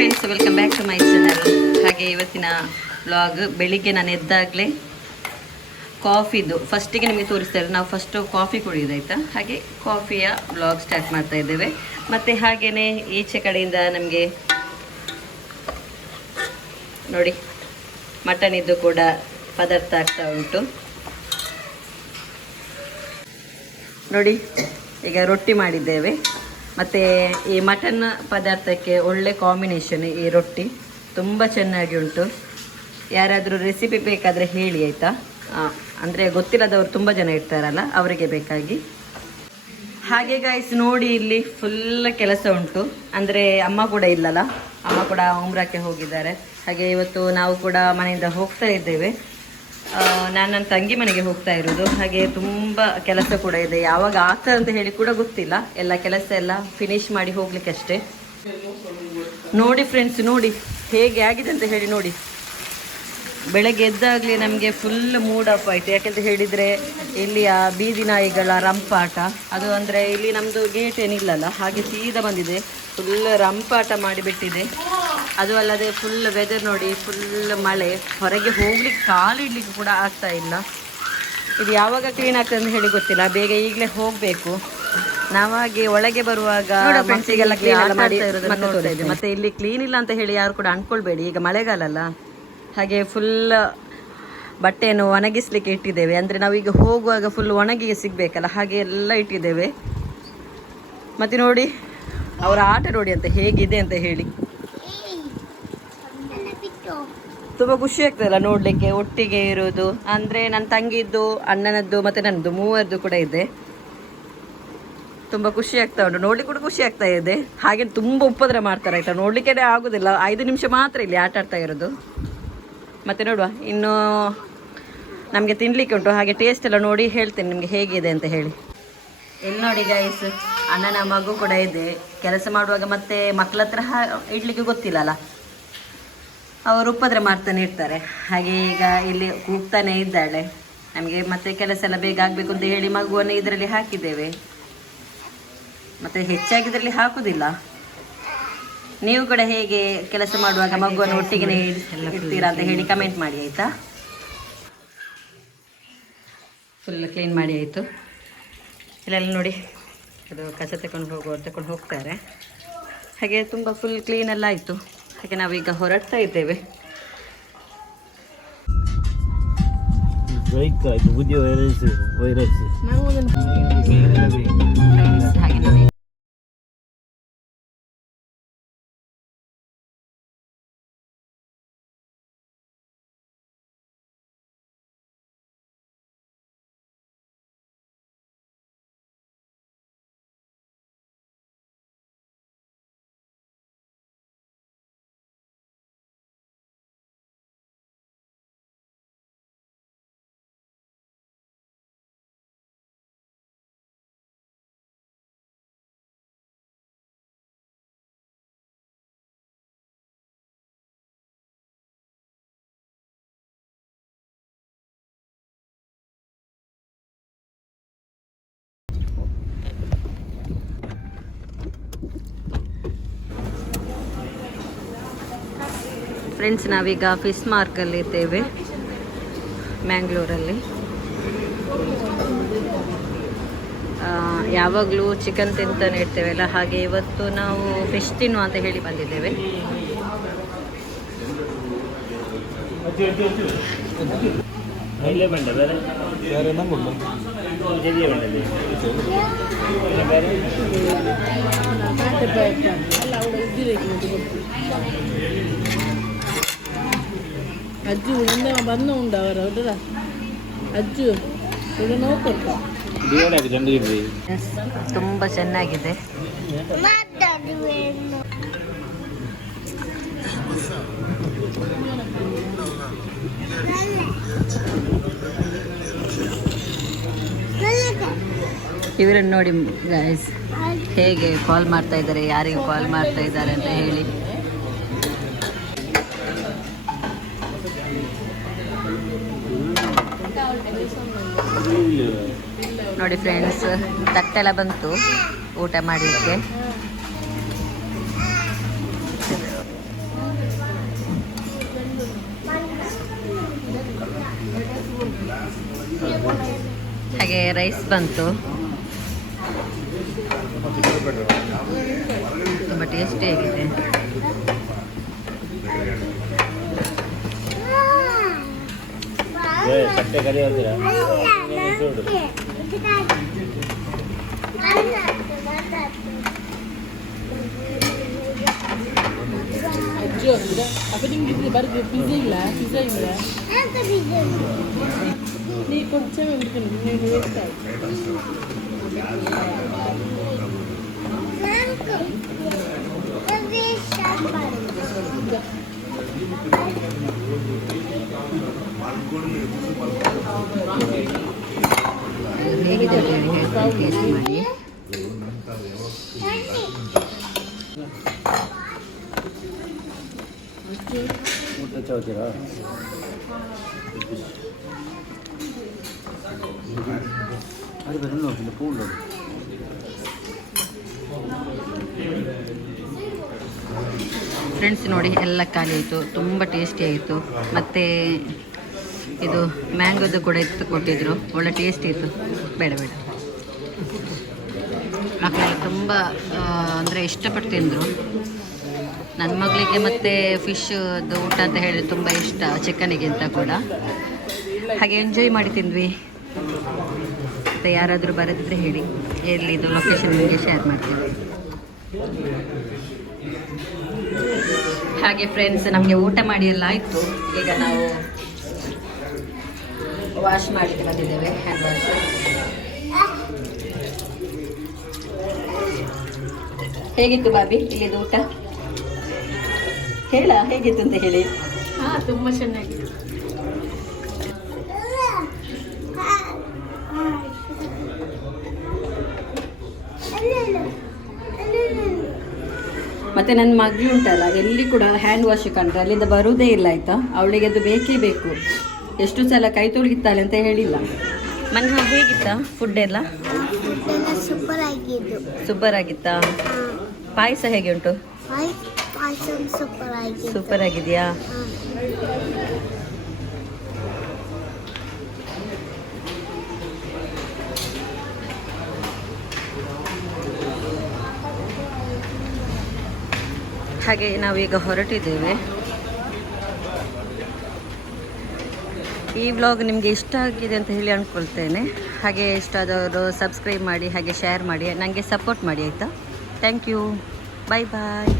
Friends, welcome back to my channel. ಹಾಗೆ ಇವತ್ತಿನ vlog ಬೆಳಿಗ್ಗೆ ನಾನು ಎದ್ದಾಗಲೇ ಕಾಫಿದು ಫಸ್ಟಿಗೆ ನಿಮಗೆ ತೋರಿಸ್ತಾ ಇರೋದು. ನಾವು ಫಸ್ಟು ಕಾಫಿ ಕುಡಿಯೋದಾಯ್ತಾ, ಹಾಗೆ ಕಾಫಿಯ ವ್ಲಾಗ್ ಸ್ಟಾರ್ಟ್ ಮಾಡ್ತಾ ಇದ್ದೇವೆ. ಮತ್ತು ಹಾಗೆಯೇ ಈಚೆ ಕಡೆಯಿಂದ ನಮಗೆ ನೋಡಿ ಮಟನ್ ಇದ್ದು ಕೂಡ ಪದಾರ್ಥ ಆಗ್ತಾ ಉಂಟು ನೋಡಿ. ಈಗ ರೊಟ್ಟಿ ಮಾಡಿದ್ದೇವೆ. ಮತ್ತು ಈ ಮಟನ್ ಪದಾರ್ಥಕ್ಕೆ ಒಳ್ಳೆ ಕಾಂಬಿನೇಷನ್ ಈ ರೊಟ್ಟಿ, ತುಂಬ ಚೆನ್ನಾಗಿ ಉಂಟು. ಯಾರಾದರೂ ರೆಸಿಪಿ ಬೇಕಾದರೆ ಹೇಳಿ ಆಯಿತಾ. ಅಂದರೆ ಗೊತ್ತಿಲ್ಲದವರು ತುಂಬ ಜನ ಇರ್ತಾರಲ್ಲ, ಅವರಿಗೆ ಬೇಕಾಗಿ. ಹಾಗೆ ಗಾಯ್ಸ್ ನೋಡಿ, ಇಲ್ಲಿ ಫುಲ್ ಕೆಲಸ ಉಂಟು. ಅಂದರೆ ಅಮ್ಮ ಕೂಡ ಇಲ್ಲಲ್ಲ, ಅಮ್ಮ ಕೂಡ ಉಮ್ರಾಕ್ಕೆ ಹೋಗಿದ್ದಾರೆ. ಹಾಗೆ ಇವತ್ತು ನಾವು ಕೂಡ ಮನೆಯಿಂದ ಹೋಗ್ತಾ ಇದ್ದೇವೆ. ನಾನು ನನ್ನ ತಂಗಿ ಮನೆಗೆ ಹೋಗ್ತಾ ಇರೋದು. ಹಾಗೆ ತುಂಬ ಕೆಲಸ ಕೂಡ ಇದೆ. ಯಾವಾಗ ಆಗ್ತದೆ ಅಂತ ಹೇಳಿ ಕೂಡ ಗೊತ್ತಿಲ್ಲ. ಎಲ್ಲ ಕೆಲಸ ಎಲ್ಲ ಫಿನಿಶ್ ಮಾಡಿ ಹೋಗ್ಲಿಕ್ಕೆ ಅಷ್ಟೇ. ನೋಡಿ ಫ್ರೆಂಡ್ಸ್, ನೋಡಿ ಹೇಗೆ ಆಗಿದೆ ಅಂತ ಹೇಳಿ. ನೋಡಿ, ಬೆಳಗ್ಗೆ ಎದ್ದಾಗಲೇ ನಮಗೆ ಫುಲ್ ಮೂಡ್ ಆಫ್ ಆಯಿತು. ಯಾಕೆಂತ ಹೇಳಿದರೆ ಇಲ್ಲಿಯ ಬೀದಿ ನಾಯಿಗಳ ರಂಪಾಟ, ಅದು ಅಂದರೆ ಇಲ್ಲಿ ನಮ್ಮದು ಗೇಟ್ ಏನಿಲ್ಲಲ್ಲ, ಹಾಗೆ ಸೀದಾ ಬಂದಿದೆ. ಫುಲ್ ರಂಪಾಟ ಮಾಡಿಬಿಟ್ಟಿದೆ. ಅದು ಅಲ್ಲದೆ ಫುಲ್ ವೆದರ್ ನೋಡಿ, ಫುಲ್ ಮಳೆ. ಹೊರಗೆ ಹೋಗ್ಲಿಕ್ಕೆ ಕಾಲಿಡ್ಲಿಕ್ಕೆ ಕೂಡ ಆಗ್ತಾ ಇಲ್ಲ. ಇದು ಯಾವಾಗ ಕ್ಲೀನ್ ಆಗ್ತದೆ ಅಂತ ಹೇಳಿ ಗೊತ್ತಿಲ್ಲ. ಬೇಗ ಈಗಲೇ ಹೋಗಬೇಕು. ನಾವಾಗೆ ಒಳಗೆ ಬರುವಾಗ ಮನಸ್ಸಿಗೆಲ್ಲ ಕ್ಲೀನ್ ಮಾಡಿ ಮತ್ತೆ ಇಲ್ಲಿ ಕ್ಲೀನ್ ಇಲ್ಲ ಅಂತ ಹೇಳಿ ಯಾರು ಕೂಡ ಅನ್ಕೊಳ್ಬೇಡಿ. ಈಗ ಮಳೆಗಾಲ ಅಲ್ಲ, ಹಾಗೆ ಫುಲ್ ಬಟ್ಟೆಯನ್ನು ಒಣಗಿಸ್ಲಿಕ್ಕೆ ಇಟ್ಟಿದ್ದೇವೆ. ಅಂದರೆ ನಾವೀಗ ಹೋಗುವಾಗ ಫುಲ್ ಒಣಗಿಗೆ ಸಿಗಬೇಕಲ್ಲ, ಹಾಗೆ ಎಲ್ಲ ಇಟ್ಟಿದ್ದೇವೆ. ಮತ್ತು ನೋಡಿ ಅವರ ಆಟ ನೋಡಿ ಅಂತ ಹೇಗಿದೆ ಅಂತ ಹೇಳಿ. ತುಂಬ ಖುಷಿ ಆಗ್ತದಲ್ಲ ನೋಡಲಿಕ್ಕೆ, ಒಟ್ಟಿಗೆ ಇರೋದು. ಅಂದರೆ ನನ್ನ ತಂಗಿದ್ದು, ಅಣ್ಣನದ್ದು ಮತ್ತು ನನ್ನದು ಮೂವರದ್ದು ಕೂಡ ಇದೆ. ತುಂಬ ಖುಷಿ ಆಗ್ತಾ ಉಂಟು, ನೋಡ್ಲಿಕ್ಕೆ ಕೂಡ ಖುಷಿ ಆಗ್ತಾ ಇದೆ. ಹಾಗೆ ತುಂಬ ಉಪದ್ರ ಮಾಡ್ತಾರೆ ಆಯಿತಾ, ನೋಡಲಿಕ್ಕೆ ಆಗೋದಿಲ್ಲ. 5 ನಿಮಿಷ ಮಾತ್ರ ಇಲ್ಲಿ ಆಟ ಆಡ್ತಾ ಇರೋದು. ಮತ್ತು ನೋಡುವ, ಇನ್ನು ನಮಗೆ ತಿನ್ನಲಿಕ್ಕೆ ಉಂಟು. ಹಾಗೆ ಟೇಸ್ಟ್ ಎಲ್ಲ ನೋಡಿ ಹೇಳ್ತೇನೆ ನಿಮಗೆ ಹೇಗಿದೆ ಅಂತ ಹೇಳಿ. ಇಲ್ಲಿ ನೋಡಿ ಗೈಸ್, ಅಣ್ಣನ ಮಗು ಕೂಡ ಇದೆ. ಕೆಲಸ ಮಾಡುವಾಗ ಮತ್ತೆ ಮಕ್ಕಳ ಹತ್ರ ಇಡ್ಲಿಕ್ಕೆ ಗೊತ್ತಿಲ್ಲಲ್ಲ, ಅವರು ಉಪದ್ರ ಮಾಡ್ತಾನೆ ಇರ್ತಾರೆ. ಹಾಗೆ ಈಗ ಇಲ್ಲಿ ಕೂಗ್ತಾನೆ ಇದ್ದಾಳೆ. ನಮಗೆ ಮತ್ತೆ ಕೆಲಸ ಎಲ್ಲ ಬೇಗ ಆಗಬೇಕು ಅಂತ ಹೇಳಿ ಮಗುವನ್ನು ಇದರಲ್ಲಿ ಹಾಕಿದ್ದೇವೆ. ಮತ್ತು ಹೆಚ್ಚಾಗಿ ಇದರಲ್ಲಿ ಹಾಕುವುದಿಲ್ಲ. ನೀವು ಕೂಡ ಹೇಗೆ ಕೆಲಸ ಮಾಡುವಾಗ ಮಗುವನ್ನು ಒಟ್ಟಿಗೆ ಇಡ್ತೀರಾ ಅಂತ ಹೇಳಿ ಕಮೆಂಟ್ ಮಾಡಿ ಆಯಿತಾ. ಫುಲ್ ಕ್ಲೀನ್ ಮಾಡಿ ಆಯಿತು. ಇಲ್ಲೆಲ್ಲ ನೋಡಿ, ಅದು ಕಸ ತಗೊಂಡು ಹೋಗ್ತಾರೆ. ಹಾಗೆ ತುಂಬ ಫುಲ್ ಕ್ಲೀನೆಲ್ಲ ಆಯಿತು. ಹಾಗೆ ನಾವೀಗ ಹೊರಡ್ತಾ ಇದ್ದೇವೆ. ಹಾಗೆ ನೋಡಿ, ಫ್ರೆಂಡ್ಸ್ ನಾವೀಗ ಫಿಶ್ ಮಾರ್ಕಲ್ಲಿ ಇದ್ದೇವೆ, ಮ್ಯಾಂಗ್ಳೂರಲ್ಲಿ. ಯಾವಾಗಲೂ ಚಿಕನ್ ತಿಂತಾನೆ ಇರ್ತೇವಲ್ಲ, ಹಾಗೆ ಇವತ್ತು ನಾವು ಫಿಶ್ ತಿನ್ನುವ ಅಂತ ಹೇಳಿ ಬಂದಿದ್ದೇವೆ. ಅಜ್ಜು ಬಂದ ಉಂಟು ಅವರ ಅಜ್ಜು ತುಂಬ ಚೆನ್ನಾಗಿದೆ. ಇವರನ್ನು ನೋಡಿ ಗೈಸ್, ಹೇಗೆ ಕಾಲ್ ಮಾಡ್ತಾ ಇದ್ದಾರೆ, ಯಾರಿಗೆ ಕಾಲ್ ಮಾಡ್ತಾ ಇದ್ದಾರೆ ಅಂತ ಹೇಳಿ. ನೋಡಿ ಫ್ರೆಂಡ್ಸ್, ತಟ್ಟೆಲ್ಲ ಬಂತು ಊಟ ಮಾಡಲಿಕ್ಕೆ. ರೈಸ್ ಬಂತು. ತುಂಬ ಟೇಸ್ಟಿ ಆಗಿದೆ. ಅಜ್ಜು ಅಪ್ಪ ನಿಮ್ಗೆ ಬರ್ದು ಪಿಜ್ಜಾ ಇಲ್ಲ ನೀ ಕೊಂಚ ನೀನು ವೇಸ್ಟ್ ಆಯ್ತು. ಹೇಗಿದೆ ಅಂತ ಹೇಳಿ ಹೇಳ್ತೀನಿ, ಟೇಸ್ಟ್ ಮಾಡಿ. ಫ್ರೆಂಡ್ಸ್ ನೋಡಿ, ಎಲ್ಲ ಖಾಲಿ ಆಯಿತು. ತುಂಬ ಟೇಸ್ಟಿ ಆಯಿತು. ಮತ್ತು ಇದು ಮ್ಯಾಂಗೋದು ಕೂಡ ಇತ್ತು, ಕೊಟ್ಟಿದ್ರು. ಒಳ್ಳೆ ಟೇಸ್ಟ್ ಇತ್ತು. ಬೇಡ ಬೇಡ, ಮಕ್ಕಳೆಲ್ಲ ತುಂಬ ಅಂದರೆ ಇಷ್ಟಪಟ್ಟು ತಿಂದರು. ನನ್ನ ಮಗಳಿಗೆ ಮತ್ತು ಫಿಶ್ದು ಊಟ ಅಂತ ಹೇಳಿದ್ರೆ ತುಂಬ ಇಷ್ಟ, ಚಿಕನಿಗಿಂತ ಕೂಡ. ಹಾಗೆ ಎಂಜಾಯ್ ಮಾಡಿ ತಿಂದ್ವಿ. ಮತ್ತು ಯಾರಾದರೂ ಬರೋದಿದ್ರೆ ಹೇಳಿ, ಎಲ್ಲಿದು ಲೊಕೇಶನ್ ನಿಮಗೆ ಶೇರ್ ಮಾಡ್ತೀನಿ. ಹಾಗೆ ಫ್ರೆಂಡ್ಸ್, ನಮಗೆ ಊಟ ಮಾಡಿ ಎಲ್ಲ ಆಯಿತು. ಈಗ ನಾವು ವಾಶ್ ಮಾಡಲಿಕ್ಕೆ ಬಂದಿದ್ದೇವೆ, ಹ್ಯಾಂಡ್ ವಾಶ್. ಹೇಗಿತ್ತು ಬಾಬಿ ಇಲ್ಲಿದು ಊಟ? ಹೇಳ, ಹೇಗಿತ್ತು ಅಂತ ಹೇಳಿ. ಹಾಂ, ತುಂಬ ಚೆನ್ನಾಗಿತ್ತು. ಮತ್ತು ನನ್ನ ಮಗಳು ಉಂಟಲ್ಲ, ಎಲ್ಲಿ ಕೂಡ ಹ್ಯಾಂಡ್ ವಾಶ್ ಕಂಡ್ರೆ ಅಲ್ಲಿಂದ ಬರುವುದೇ ಇಲ್ಲ ಆಯಿತಾ. ಅವಳಿಗೆ ಅದು ಬೇಕೇ ಬೇಕು. ಎಷ್ಟು ಸಲ ಕೈ ತೊಳಗಿತ್ತಾಳೆ ಅಂತ ಹೇಳಿಲ್ಲ. ಮನೆ ಹೇಗಿತ್ತಾ ಫುಡ್ ಎಲ್ಲ? ಸೂಪರ್ ಆಗಿತ್ತಾ? ಪಾಯಸ ಹೇಗೆ ಉಂಟು? ಸೂಪರ್ ಆಗಿದೆಯಾ? ಹಾಗೆ ನಾವೀಗ ಹೊರಟಿದ್ದೇವೆ. ಈ ವ್ಲಾಗ್ ನಿಮಗೆ ಇಷ್ಟ ಆಗಿದೆ ಅಂತ ಹೇಳಿ ಅಂದ್ಕೊಳ್ತೇನೆ. ಹಾಗೆ ಇಷ್ಟ ಆದವರು ಸಬ್ಸ್ಕ್ರೈಬ್ ಮಾಡಿ, ಹಾಗೆ ಶೇರ್ ಮಾಡಿ, ನನಗೆ ಸಪೋರ್ಟ್ ಮಾಡಿ ಆಯಿತಾ. Thank you. Bye bye.